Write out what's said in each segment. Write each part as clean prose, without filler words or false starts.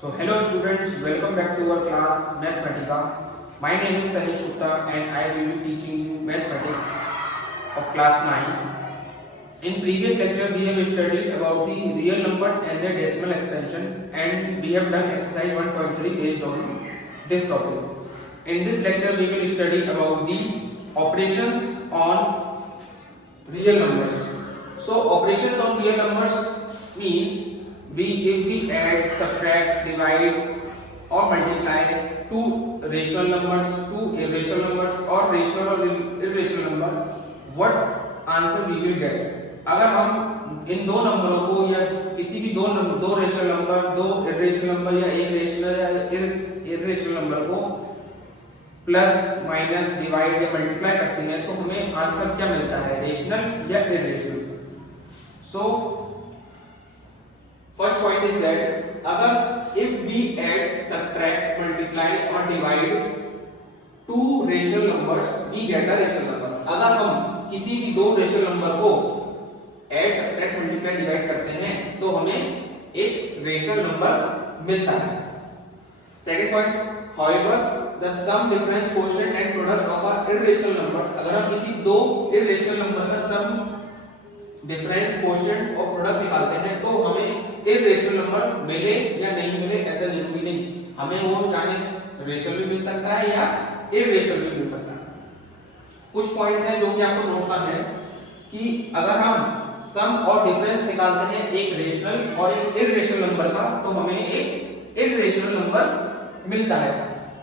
So hello students, welcome back to our class Mathematica. My name is Tanish Gupta and I will be teaching you mathematics of class 9. In previous lecture we have studied about the real numbers and their decimal expansion and we have done exercise 1.3 based on this topic. In this lecture we will study about the operations on real numbers. So operations on real numbers means if we add, subtract, divide or multiply two rational numbers, two irrational numbers or rational or irrational number, what answer we will get. अगर हम इन दो नंबरों को या किसी भी दो rational number, दो इरेशनल नंबर या एक रेशनल या इरेशनल नंबर को प्लस माइनस डिवाइड या मल्टीप्लाई करते हैं तो हमें आंसर क्या मिलता है, रेशनल या irrational. So first point is that अगर if we add, subtract, multiply और divide two rational numbers we get a rational number. अगर हम किसी भी दो rational number को add, subtract, multiply, divide करते हैं तो हमें एक rational number मिलता है. Second point, however the sum, difference, quotient and products of our irrational numbers, अगर हम किसी दो irrational number का sum, डिफरेंस, क्वोशिएंट और प्रोडक्ट निकालते हैं तो हमें इरेशनल नंबर मिले या नहीं मिले ऐसा जरूरी नहीं, हमें वो चाहे रेशनल भी मिल सकता है या इरेशनल भी मिल सकता है. कुछ पॉइंट्स हैं जो कि आपको नोट करने हैं कि अगर हम सम और डिफरेंस निकालते हैं एक रेशनल और एक इरेशनल नंबर का तो हमें एक इरेशनल नंबर मिलता है.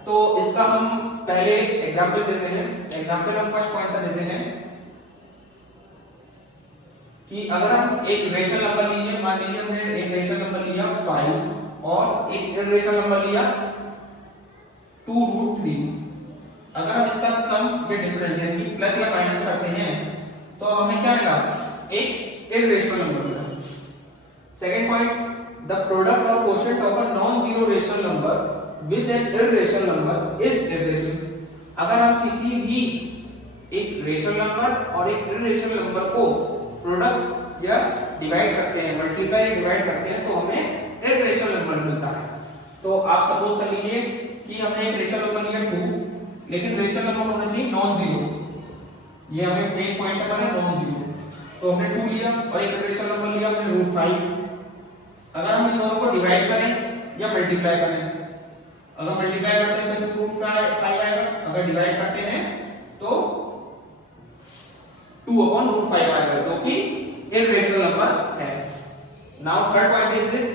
तो इसका हम पहले एग्जांपल देते हैं. एग्जांपल हम फर्स्ट पॉइंट का देते हैं कि अगर हम एक रेशनल नंबर लीजिए, मान लीजिए हमने एक रेशनल नंबर लिया 5 और एक इरेशनल नंबर लिया 2√3. अगर हम इसका सम या डिफरेंस यानी प्लस या माइनस करते हैं तो हमें क्या मिला, एक इरेशनल नंबर मिला. सेकंड पॉइंट, द प्रोडक्ट और quotient of a non zero rational number with an irrational number is irrational. अगर आप किसी भी एक रेशनल नंबर और एक इरेशनल नंबर को प्रोडक्ट या डिवाइड करते हैं, मल्टीप्लाई डिवाइड करते हैं तो हमें इरेशनल नंबर मिलता है. तो आप सपोज कर लीजिए कि हमने एक रेशनल नंबर लिया 2, लेकिन रेशनल नंबर होना चाहिए नॉन जीरो. ये हमें मेन पॉइंट है नॉन जीरो. तो हमने 2 लिया और एक रेशनल नंबर लिया हमने √5. अगर हम इन दोनों को डिवाइड करें या मल्टीप्लाई करें, अगर मल्टीप्लाई करते हैं तो 2√5 आएगा, अगर डिवाइड करते हैं तो 2/√5 आएगा जो कि इरेशनल नंबर है. Now third point is this,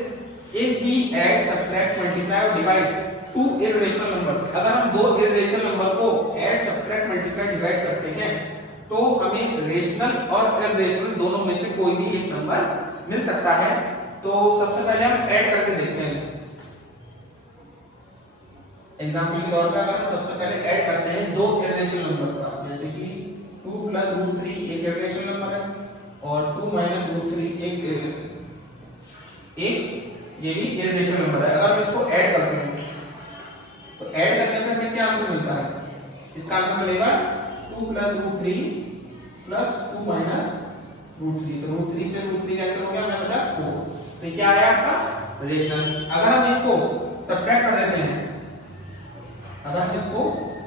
if we add, subtract, multiply और डिवाइड टू इरेशनल नंबर्स. अगर हम दो इरेशनल नंबर को ऐड, सब्ट्रैक्ट, मल्टीप्लाई, डिवाइड करते हैं तो हमें रेशनल और इरेशनल दोनों में से कोई भी एक नंबर मिल सकता है. तो सबसे पहले हम ऐड करके देखते हैं. एग्जांपल के तौर पे अगर हम सबसे पहले ऐड करते हैं दो इरेशनल नंबर्स का, जैसे कि 2 + √3 एक इरेशनल नंबर है और 2 - √3 एक ये भी इरेशनल नंबर है. अगर हम इसको ऐड करते हैं तो ऐड करने पे हमें क्या आंसर मिलता है, इसका आंसर मिलेगा 2 + √3 + 2 - √3. तो √3 से √3 कैंसिल हो गया, हमें बचा 4. तो क्या आया आपका रेशनल. अगर हम इसको सब्ट्रैक्ट कर देते हैं, अगर हम इसको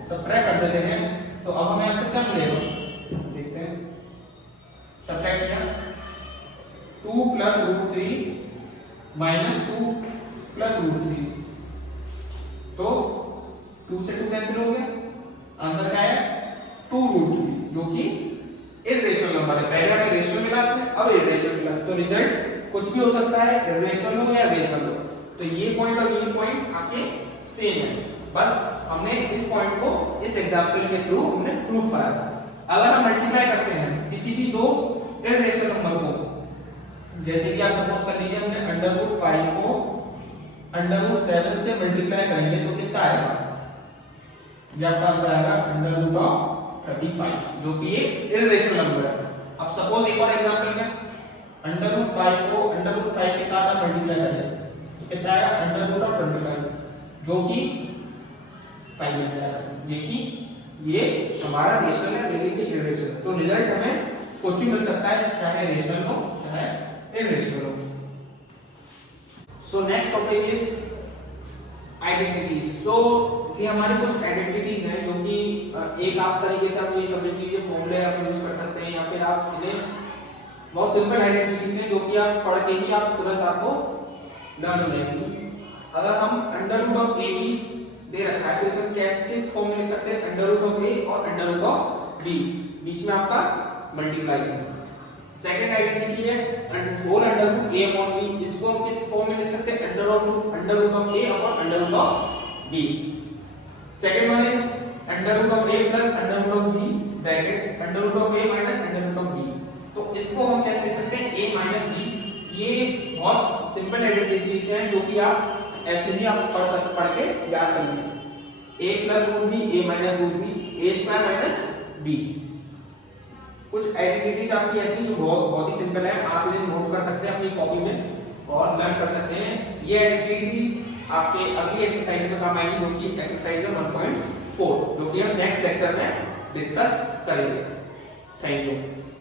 सब्ट्रैक्ट कर देते हैं तो अब हमें आंसर क्या मिलेगा, देखते हैं. सब्ट्रैक्ट किया 2 + √3 - 2 + √3 तो 2 से 2 कैंसिल हो गया. आंसर क्या है 2√3 जो कि इरेशनल नंबर है. पहले हमें रेशनल मिला इसमें, अब इरेशनल मिला. तो रिजल्ट कुछ भी हो सकता है, इरेशनल हो या रेशनल हो. तो ये पॉइंट और ये पॉइंट आपके सेम है, बस हमने इस पॉइंट को इस एग्जांपल के थ्रू हमने प्रूव करा. अगर हम मल्टीप्लाई करते हैं किसी भी दो इरेशनल नंबर को, जैसे कि आप सपोज कर लीजिए हमने √5 को √7 से मल्टीप्लाई करेंगे तो कितना आएगा, ये आपका आंसर आएगा √35 जो कि एक इरेशनल नंबर है. अब सपोज एक और एग्जांपल में √5 को √5 के साथ आप मल्टीप्लाई करें तो कितना आएगा √25 जो कि 5 में जाएगा. देखिए ये हमारा रेशनल है लेकिन इरेशनल. तो रिजल्ट हमें कुछ भी मिल सकता है, चाहे रेशनल हो चाहे इरेशनल हो. So next topic is सो ये हमारे कुछ आइडेंटिटीज हैं जो कि एक आप तरीके से आप ये समझ लीजिए फॉर्मूले आप यूज कर सकते हैं, या फिर आप इन्हें बहुत सिंपल आइडेंटिटीज हैं जो कि आप पढ़ के ही आप तुरंत आपको लर्न हो जाएंगी। अगर हम अंडर रूट ऑफ ए भी दे रखा है तो इसे हम कैसे किस फॉर्म में लिख सकते हैं, अंडर रूट ऑफ ए और अंडर रूट ऑफ बी, बीच में आपका मल्टीप्लाई। सेकंड आइडेंटिटी है whole under root a upon b, इसको हम किस फॉर्म में लिख सकते हैं, under root of a upon under root of b. Second one is under root of a plus under root of b bracket under root of a minus under root of b. तो इसको हम कैसे लिख सकते हैं, a minus B. ये बहुत simple identities हैं जो कि आप ऐसे भी आप पढ़ के याद कर लीजिए। a plus root b, a minus root b, a square minus b। कुछ आइडेंटिटीज आपकी ऐसी जो बहुत ही सिंपल है, आप इन्हें नोट कर सकते हैं अपनी कॉपी में और लर्न कर सकते हैं। ये आइडेंटिटीज आपके अगली एक्सरसाइज में काम आएगी जो कि एक्सरसाइज है 1.4, जो कि हम नेक्स्ट लेक्चर में डिस्कस करेंगे। Thank you.